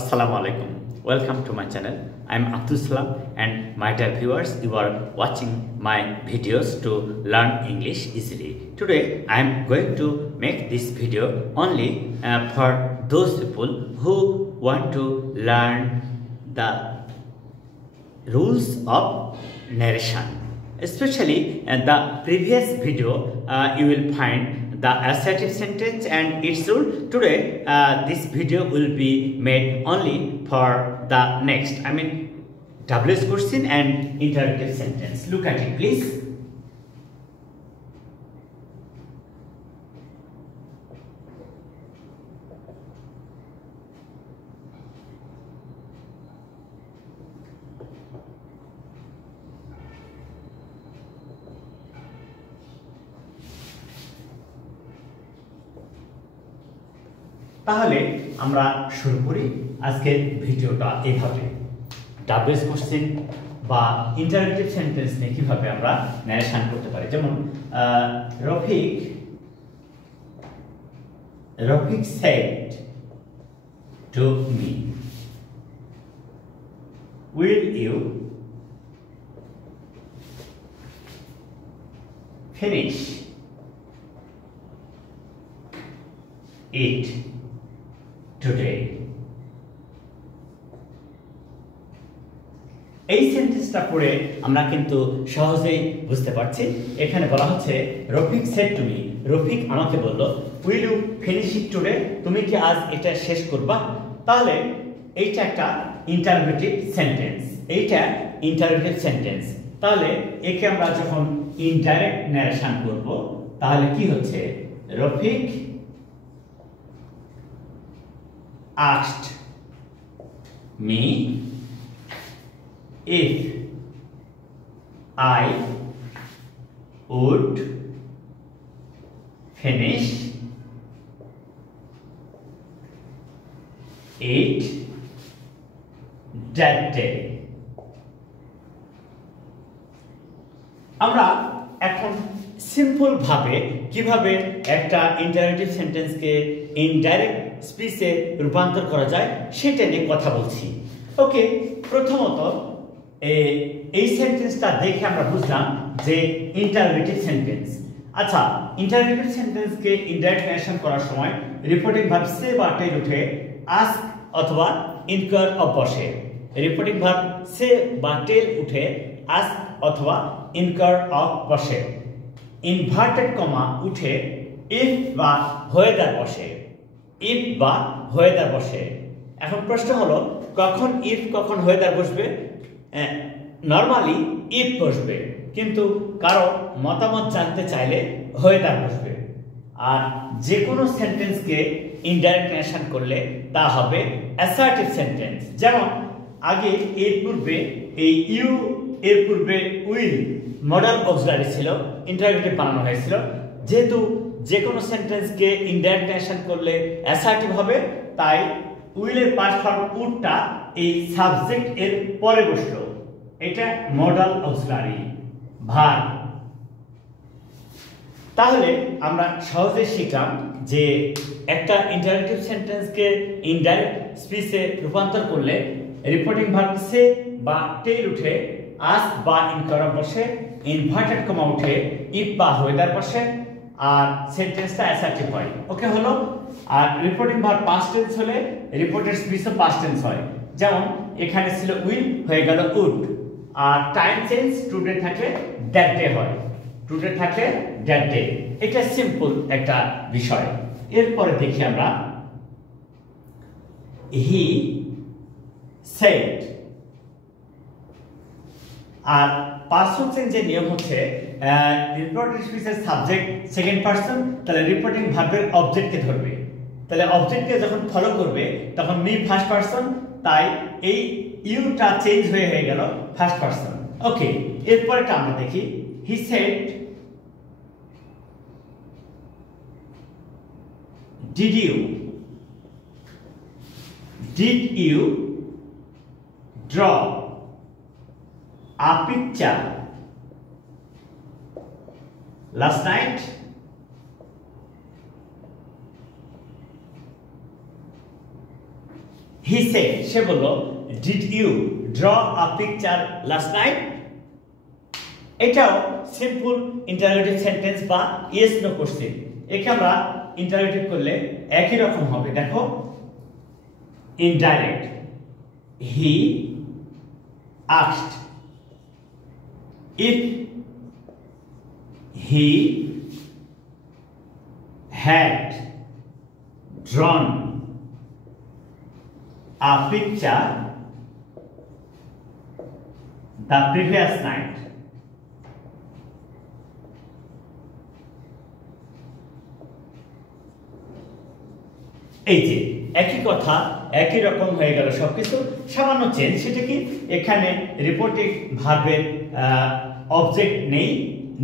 Assalamu alaikum. Welcome to my channel. I am Abdul Salam and my dear viewers, you are watching my videos to learn English easily. Today I am going to make this video only for those people who want to learn the rules of narration. Especially in the previous video you will find the assertive sentence and its rule. Today this video will be made only for the next, WH question and interrogative sentence. Look at it please. তাহলে আমরা শুরু করি আজকের ভিডিওটা এইভাবে WH question বা interrogative sentence নিয়ে কিভাবে আমরা ন্যারেশন করতে পারি। যেমন Rafiq said to me, will you finish it today? এই সেন্টেন্সটা পড়ে আমরা কিন্তু সহজেই বুঝতে পারছি। এখানে বলা হচ্ছে Rafiq said to me, Rafiq আমাকে বলল, will you finish it today, তুমি কি আজ এটা শেষ করবা? তাহলে এইটা একটা ইন্টারোগেটিভ সেন্টেন্স। তাহলে একে আমরা যখন ইনডাইরেক্ট ন্যারেশন করব তাহলে কি হচ্ছে, Rafiq asked me if I would finish it that day. আমরা এখন সিম্পল ভাবে কিভাবে একটা ইন্টারোগেটিভ সেন্টেন্সকে ইনডাইরেক্ট স্পিচে রূপান্তর করা যায় সেটা নিয়ে কথা বলছি। ওকে, প্রথমত এই সেন্টেন্সটা দেখে আমরা বুঝলাম যে ইন্টারোগেটিভ সেন্টেন্স। আচ্ছা, ইন্টারোগেটিভ সেন্টেন্সকে ইনডাইরেক্ট ন্যারেশন করার সময় রিপোর্টিং ভার্ব সে বা টেল উঠে আস্ক অথবা ইনকোয়ার অফ বসে। রিপোর্টিং ভার্ব সে বা টেল উঠে আস্ক অথবা ইনকোয়ার অফ বসে। ইনভার্টেড কমা উঠে ইফ বা হোয়েদার বসে। এখন প্রশ্ন হলো, কখন ইফ কখন হোয়েদার বসবে? নরমালি ইফ বসবে, কিন্তু কারো মতামত জানতে চাইলে হোয়েদার বসবে। আর যে কোনো সেন্টেন্সকে ইনডাইরেক্ট ন্যারেশন করলে তা হবে অ্যাসার্টিভ সেন্টেন্স। যেমন আগে এর পূর্বে এই ইউ এর পূর্বে উইল মডাল অক্সিলারি ছিল, ইন্টারোগেটিভ বানানো হয়েছিল। যেহেতু যে কোনো সেন্টেন্সকে ইনডাইরেক্ট ন্যারেশন করলে অ্যাসার্টিভ হবে, তাই উইলের পাস্ট ফর্ম উডটা এই সাবজেক্ট এর পরে বসলো। এটা মডাল অক্সিলারি ভার্ব। তাহলে আমরা সহজে শিখলাম যে একটা ইন্টারোগেটিভ সেন্টেন্সকে ইনডাইরেক্ট স্পিচে রূপান্তর করলে রিপোর্টিং ভার্ব সে বা টেল উঠে আস্ক বা ইনকোয়ার বসে, ইনভার্টেড কমা উঠে ইফ বা হোয়েদার বসে, আর সেন্টেন্সটা অ্যাসার্টিভ হয়। ওকে হলো। আর রিপোর্টিং ভার্ব পাস্ট টেন্স হলে রিপোর্টেড স্পিচও পাস্ট টেন্স হয়। যেমন এখানে ছিল উইল, হয়ে গেল উড। আর টাইম চেঞ্জ টুডে থাকলে দ্যাট ডে হয়, এটা সিম্পল একটা বিষয়। এরপরে দেখি আমরা হি সেড। আর পার্সন চেঞ্জের নিয়ম হচ্ছে রিপোর্টেড স্পিচের সাবজেক্ট সেকেন্ড পার্সন, তাহলে রিপোর্টিং ভার্বের অবজেক্টকে ধরবে। তাহলে অবজেক্টকে যখন ফলো করবে তখন মি ফার্স্ট পার্সন, তাই এই ইউটা চেঞ্জ হয়ে গেল ফার্স্ট পার্সন। ওকে, এরপরটা আমরা দেখি he said did you draw a picture last night? He say, সে বলল, did you draw a picture last night? এটাও সিম্পল ইন্টারোগেটিভ সেন্টেন্স বা ইয়েস নো কোশ্চেন। একে আমরা ইন্টারোগেটিভ করলে একই রকম হবে। দেখো, indirect, he asked, if he had drawn a picture the previous night. এই যে একই কথা একই রকম হয়ে গেল সবকিছু, সামান্য চেঞ্জ। সেটা কি, এখানে রিপোর্টিং ভার্বের অবজেক্ট নেই।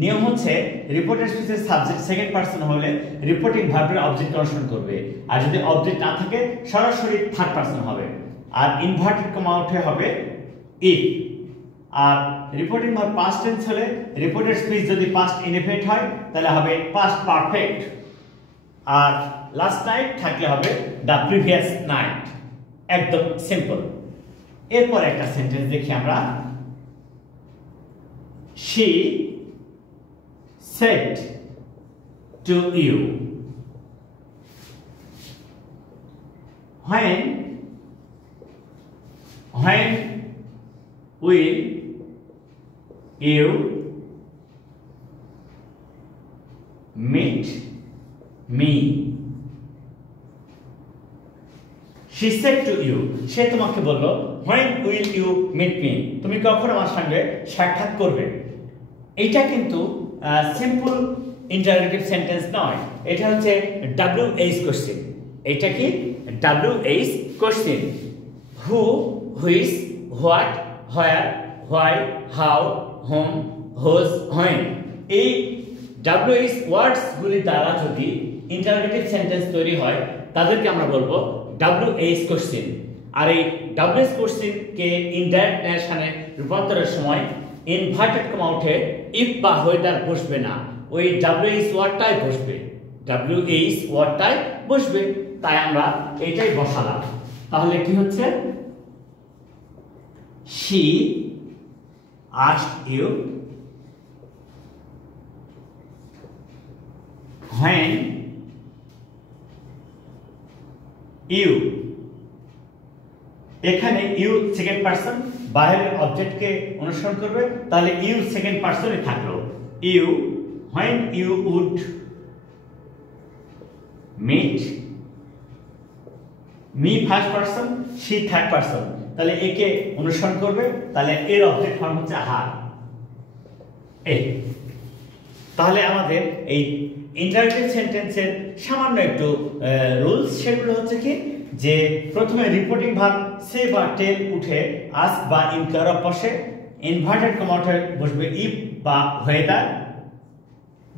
নিয়ম হচ্ছে রিপোর্টেড স্পিচের সাবজেক্ট সেকেন্ড পারসন হলে রিপোর্টিং ভার্বের অবজেক্ট অনুসরণ করবে, আর যদি অবজেক্ট না থাকে সরাসরি থার্ড পারসন হবে। আর ইনভার্টেড কমা উঠে হবে ইফ। আর রিপোর্টিং ভার্ব পাস্ট টেন্স হলে রিপোর্টেড স্পিচ যদি পাস্ট ইনডিফিনিট হয় তাহলে হবে পাস্ট পারফেক্ট। আর লাস্ট নাইট থাকলে হবে দ্য প্রিভিয়াস নাইট। একদম সিম্পল। এরপর একটা সেন্টেন্স দেখি আমরা। She said to you, when will you meet me? She said to you, সে তোমাকে বলল, when will you meet me? তুমি কখন আমার সঙ্গে সাক্ষাৎ করবে? এইটা কিন্তু সিম্পল ইন্টারোগেটিভ সেন্টেন্স নয়, এটা হচ্ছে WH কোশ্চেন। এটা কি WH question. Who, which, what, where, why, how, whom, whose, when. এই WH ওয়ার্ডস গুলি দ্বারা যদি ইন্টারোগেটিভ সেন্টেন্স তৈরি হয় তাদেরকে আমরা বলবো WH কোশ্চেন। আর এই WH কোশ্চেনকে ইনডাইরেক্ট ন্যারেশনে রূপান্তরের সময় ইনভার্টেড কমা উঠে ইফ বা হোয়েদার বসবে না, ওই WH ওয়ার্ডটাই বসবে, WH ওয়ার্ডটাই বসবে। তাই আমরা এটাই বসালাম। তাহলে কি হচ্ছে, she asked you when you, এখানে ইউ সেকেন্ড পারসন বাইরের অবজেক্টকে অনুসরণ করবে, তাহলে ইউ সেকেন্ড পারসনে থাকলো। You, when you would meet me first person, she third person, তাহলে একে অনুসরণ করবে, তাহলে এর অবজেক্ট ফর্ম হচ্ছে হার। এই তাহলে আমাদের এই ইন্টারোগেটিভ সেন্টেন্সের সামান্য একটু রুলস, সেগুলো হচ্ছে কি, যে প্রথমে রিপোর্টিং ভার্ব সে বা টেল উঠে আস্ক বা ইনকার বসে, ইনভার্টেড কমা উঠে বসবে ইফ বা হোয়েদার।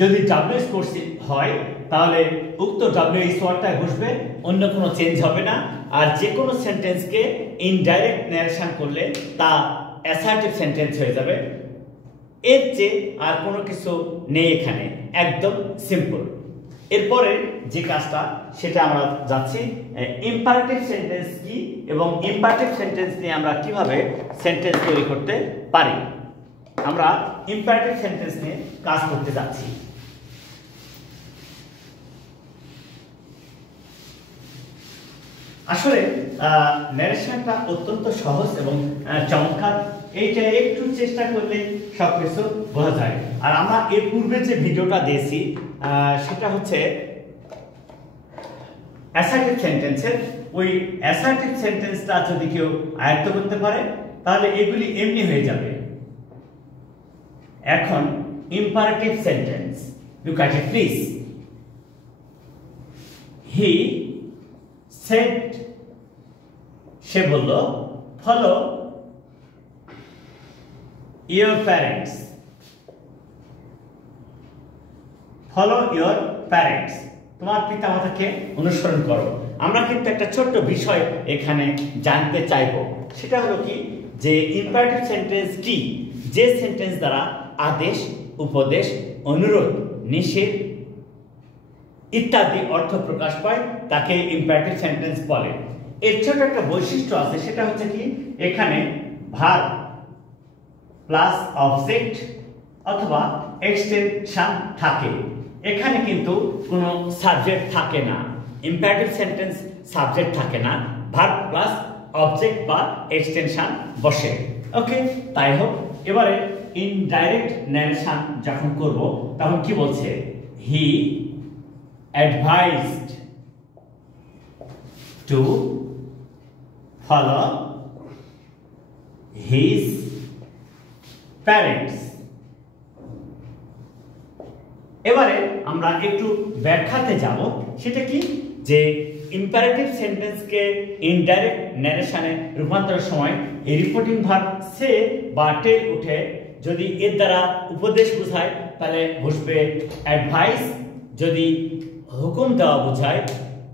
যদি WH কোশ্চেন হয় তাহলে উক্ত WH ওয়ার্ডটাই বসবে, অন্য কোনো চেঞ্জ হবে না। আর যে কোনো সেন্টেন্সকে ইনডাইরেক্ট ন্যারেশন করলে তা অ্যাসার্টিভ সেন্টেন্স হয়ে যাবে। এর চেয়ে আর কোনো কিছু নেই এখানে, একদম সিম্পল। এরপরে যে কাজটা সেটা আমরা যাচ্ছি ইম্পারেটিভ সেন্টেন্স কি এবং ইম্পারেটিভ সেন্টেন্স নিয়ে আমরা কিভাবে সেন্টেন্স তৈরি করতে পারি। আমরা ইম্পারেটিভ সেন্টেন্স নিয়ে কাজ করতে যাচ্ছি। আসলে ন্যারেশনটা অত্যন্ত সহজ এবং চমৎকার। এইটা একটু চেষ্টা করলে সবকিছু বোঝা যায়। আর আমরা এর পূর্বে যে ভিডিওটা দিয়েছি সেটা হচ্ছে অ্যাসার্টিভ সেন্টেন্সের। ওই অ্যাসার্টিভ সেন্টেন্সটা যদি কেউ আয়ত্ত করতে পারে তাহলে এগুলি এমনি হয়ে যাবে। এখন imperative sentence, look at it please. He said, সে বলল, follow your parents, follow your parents, তোমার পিতামাতাকে অনুসরণ করো। আমরা কিন্তু একটা ছোট্ট বিষয় এখানে জানতে চাইব, সেটা হলো কি, যে ইম্পারেটিভ সেন্টেন্স কি। যে সেন্টেন্স দ্বারা আদেশ, উপদেশ, অনুরোধ, নিষেধ ইত্যাদি অর্থ প্রকাশ পায় তাকে ইম্পারেটিভ সেন্টেন্স বলে। এর ছোট একটা বৈশিষ্ট্য আছে, সেটা হচ্ছে কি এখানে ভার্ব প্লাস অবজেক্ট অথবা এক্সটেনশন থাকে। এখানে কিন্তু কোনো সাবজেক্ট থাকে না, ইম্পারেটিভ সেন্টেন্স সাবজেক্ট থাকে না, ভার্ব প্লাস অবজেক্ট বা এক্সটেনশন বসে। ওকে, তাই হোক। এবারে ইনডাইরেক্ট ন্যারেশন যখন করব তখন কি বলছে, he advised to follow his parents. এবারে আমরা একটু ব্যাখ্যাতে যাব, সেটা কি যে ইম্পারেটিভ সেন্টেন্সকে ইনডাইরেক্ট ন্যারেশনে রূপান্তরের সময় এই রিপোর্টিং ভার্ব সে বা টেল উঠে যদি এর দ্বারা উপদেশ বোঝায় তাহলে বসবে অ্যাডভাইস, যদি হুকুম দেওয়া বোঝায়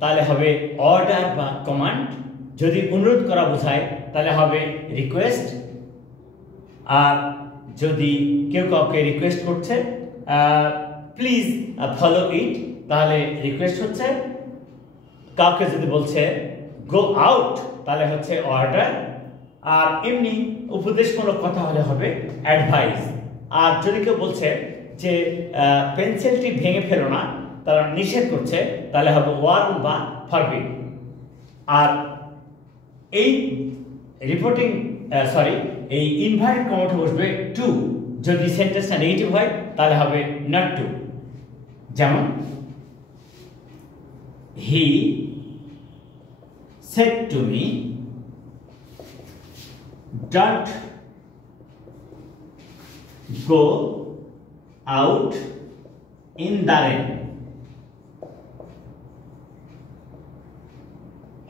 তাহলে হবে অর্ডার বা কমান্ড, যদি অনুরোধ করা বোঝায় তাহলে হবে রিকোয়েস্ট, আর যদি কেউ কাউকে রিকোয়েস্ট করছে প্লিজ ফলো ইট তাহলে রিকোয়েস্ট হচ্ছে, কাউকে যদি বলছে গো আউট তাহলে হচ্ছে অর্ডার, আর এমনি উপদেশমূলক কথা হলে হবে অ্যাডভাইস। আর যদি কেউ বলছে যে পেন্সিলটি ভেঙে ফেলো না, তারা নিষেধ করছে তাহলে হবে ওয়ার্ন বা ফরবিড। আর এই রিপোর্টিং এই ইনভার্টেড কমা বসবে টু, যদি সেন্টেন্সটা নেগেটিভ হয় তাহলে হবে নট টু। যেমন হি said to me don't go out in the rain.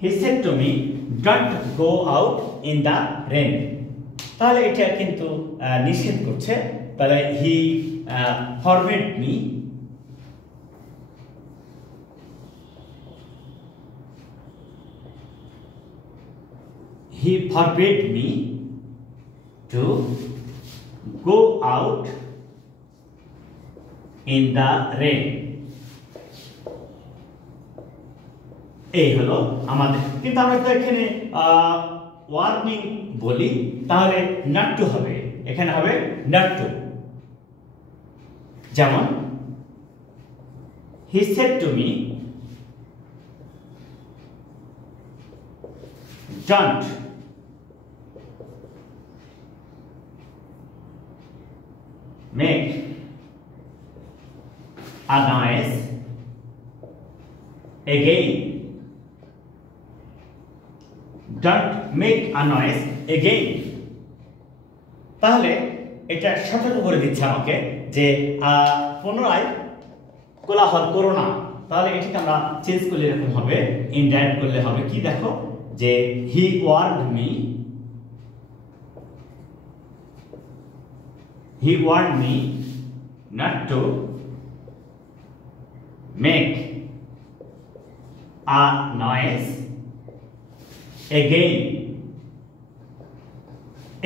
He said to me don't go out in the rain. তাহলে এটা কিন্তু নিষেধ করছে, তাহলে হি forbade me he forbade me to go out in the rain. এই হলো আমাদের, কিন্তু আমরা তো এখানে ওয়ার্নিং বলি তাহলে নট টু হবে, এখানে হবে নট টু। যেমন he said to me don't make a noise again. Don't make a noise again. তাহলে এটা সতর্ক করে দিচ্ছে আমাকে যে পুনরায় কোলাহল করো না। তাহলে এটাকে আমরা চেঞ্জ করলে এরকম হবে, ইনডাইরেক্ট করলে হবে কি দেখো, যে he warned me not to make a noise again.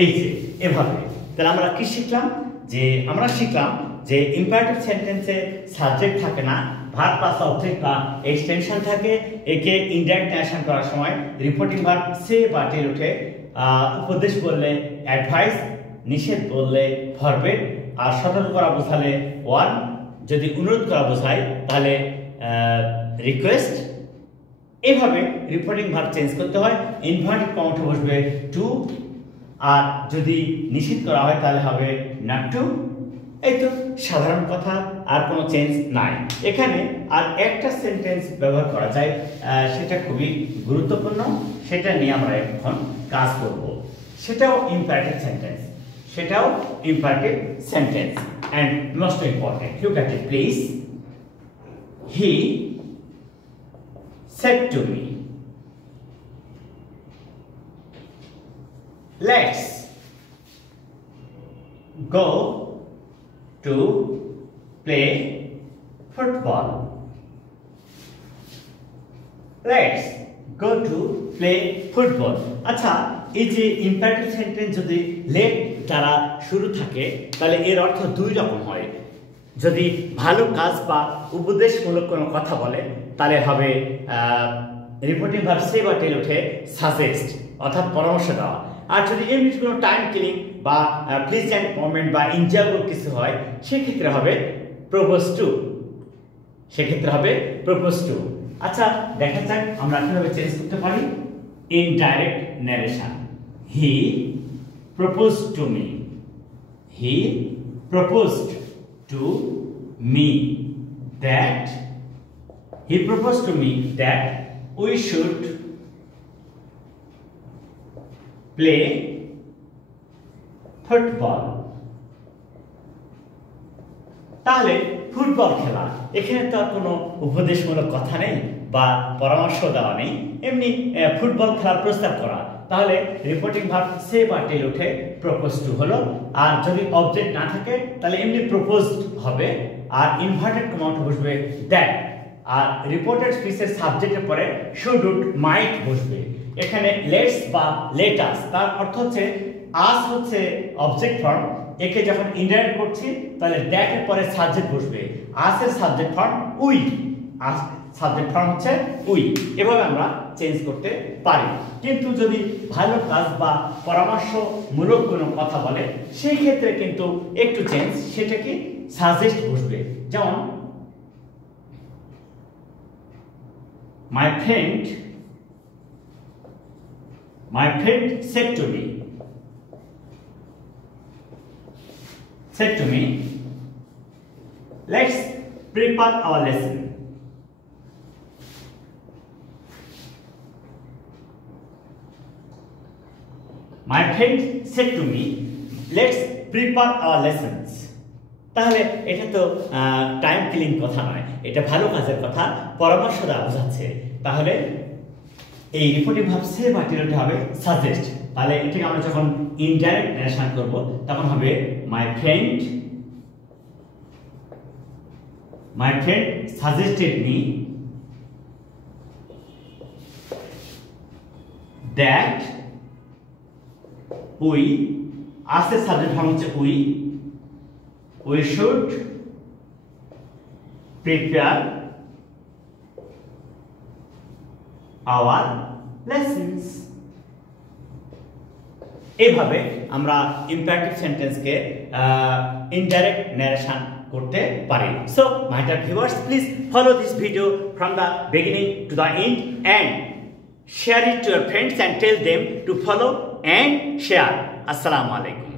এই যে এভাবে, তাহলে আমরা কি শিখলাম, যে আমরা শিখলাম যে ইম্পারেটিভ সেন্টেন্সে সাবজেক্ট থাকে না, ভার্ব প্লাস অবজেক্ট বা এক্সটেনশন থাকে। একে ইনডাইরেক্ট ন্যারেশন করার সময় রিপোর্টিং ভার্ব সে বা টেল উঠে, উপদেশ বললে অ্যাডভাইস, নিষেধ বললে ফরবিড, আর সতর্ক করা বোঝালে ওয়ার্ন, যদি অনুরোধ করা বোঝায় তাহলে রিকোয়েস্ট। এইভাবে রিপোর্টিং ভার্ব চেঞ্জ করতে হয়। ইনভার্টেড কমা উঠে বসবে টু, আর যদি নিষেধ করা হয় তাহলে হবে নট টু। এই তো সাধারণ কথা, আর কোনো চেঞ্জ নাই এখানে। আর একটা সেন্টেন্স ব্যবহার করা যায়, সেটা খুবই গুরুত্বপূর্ণ, সেটা নিয়ে আমরা এখন কাজ করব। সেটাও imperative sentence, and most important, look at it please. He said to me, let's go to play football. Let's go to play football. আচ্ছা, এই যে ইম্পারেটিভ সেন্টেন্স যদি লেট দ্বারা শুরু থাকে তাহলে এর অর্থ দুই রকম হয়। যদি ভালো কাজ বা উপদেশমূলক কোনো কথা বলে তাহলে হবে রিপোর্টিং ভার্ব সে বা টেল উঠে সাজেস্ট অর্থাৎ পরামর্শ দেওয়া। আর যদি এমনি কোনো টাইম কিলিং বা প্লিজেন্ট মোমেন্ট বা এনজয়েবল কিছু হয় সেক্ষেত্রে হবে প্রপোজ টু, সেক্ষেত্রে হবে প্রপোজ টু। আচ্ছা দেখা যাক আমরা কিভাবে চেঞ্জ করতে পারি। Indirect narration, he proposed to me, he proposed to me that, he proposed to me that we should play football। তাহলে ফুটবল খেলা, এখানে তো আর কোনো উপদেশমূলক কথা নেই বা পরামর্শ দেওয়া নেই, এমনি ফুটবল খেলার প্রস্তাব করা। তাহলে রিপোর্টিং ভার্ব সে বা টেল উঠে প্রপোজ টু হলো। আর যদি অবজেক্ট না থাকে তাহলে এমনি প্রপোজড হবে, আর ইনভার্টেড কমা উঠে বসবে দ্যাট। আর রিপোর্টেড স্পিচের সাবজেক্টের পরে শুড উড মাইট বসবে। এখানে লেটস বা লেটাস তার অর্থ হচ্ছে আস হচ্ছে অবজেক্ট ফর্ম, একে যখন ইনডাইরেক্ট করছি তাহলে দ্যাট এর পরে সাবজেক্ট বসবে। আস এর subject form we, us subject form হচ্ছে উই। এভাবে আমরা চেঞ্জ করতে পারি। কিন্তু যদি ভালো কাজ বা পরামর্শমূলক কোনো কথা বলে সেই ক্ষেত্রে কিন্তু একটু চেঞ্জ, সেটা কি সাজেস্ট বসবে। যেমন my friend said to me let's prepare our lesson। my friend said to me let's prepare our lessons। তাহলে এটা তো টাইম কিলিং কথা নয়, এটা ভালো কাজের কথা, পরামর্শ দেওয়া বোঝাচ্ছে। তাহলে এই রিপোর্টিং ভার্ব সে বা টেল উঠে হবে সাজেস্ট। তাহলে এটাকে আমরা যখন ইনডাইরেক্ট ন্যারেশন করব তখন হবে my friend suggested me that we, আসে সাবজেক্ট ফর্ম হচ্ছে we should prepare our lessons। এইভাবে আমরা ইম্পারেটিভ সেন্টেন্সকে ইনডাইরেক্ট ন্যারেশন করতে পারি। So my dear viewers, please follow this video from the beginning to the end and share it to your friends and tell them to follow and share। আসসালামু আলাইকুম।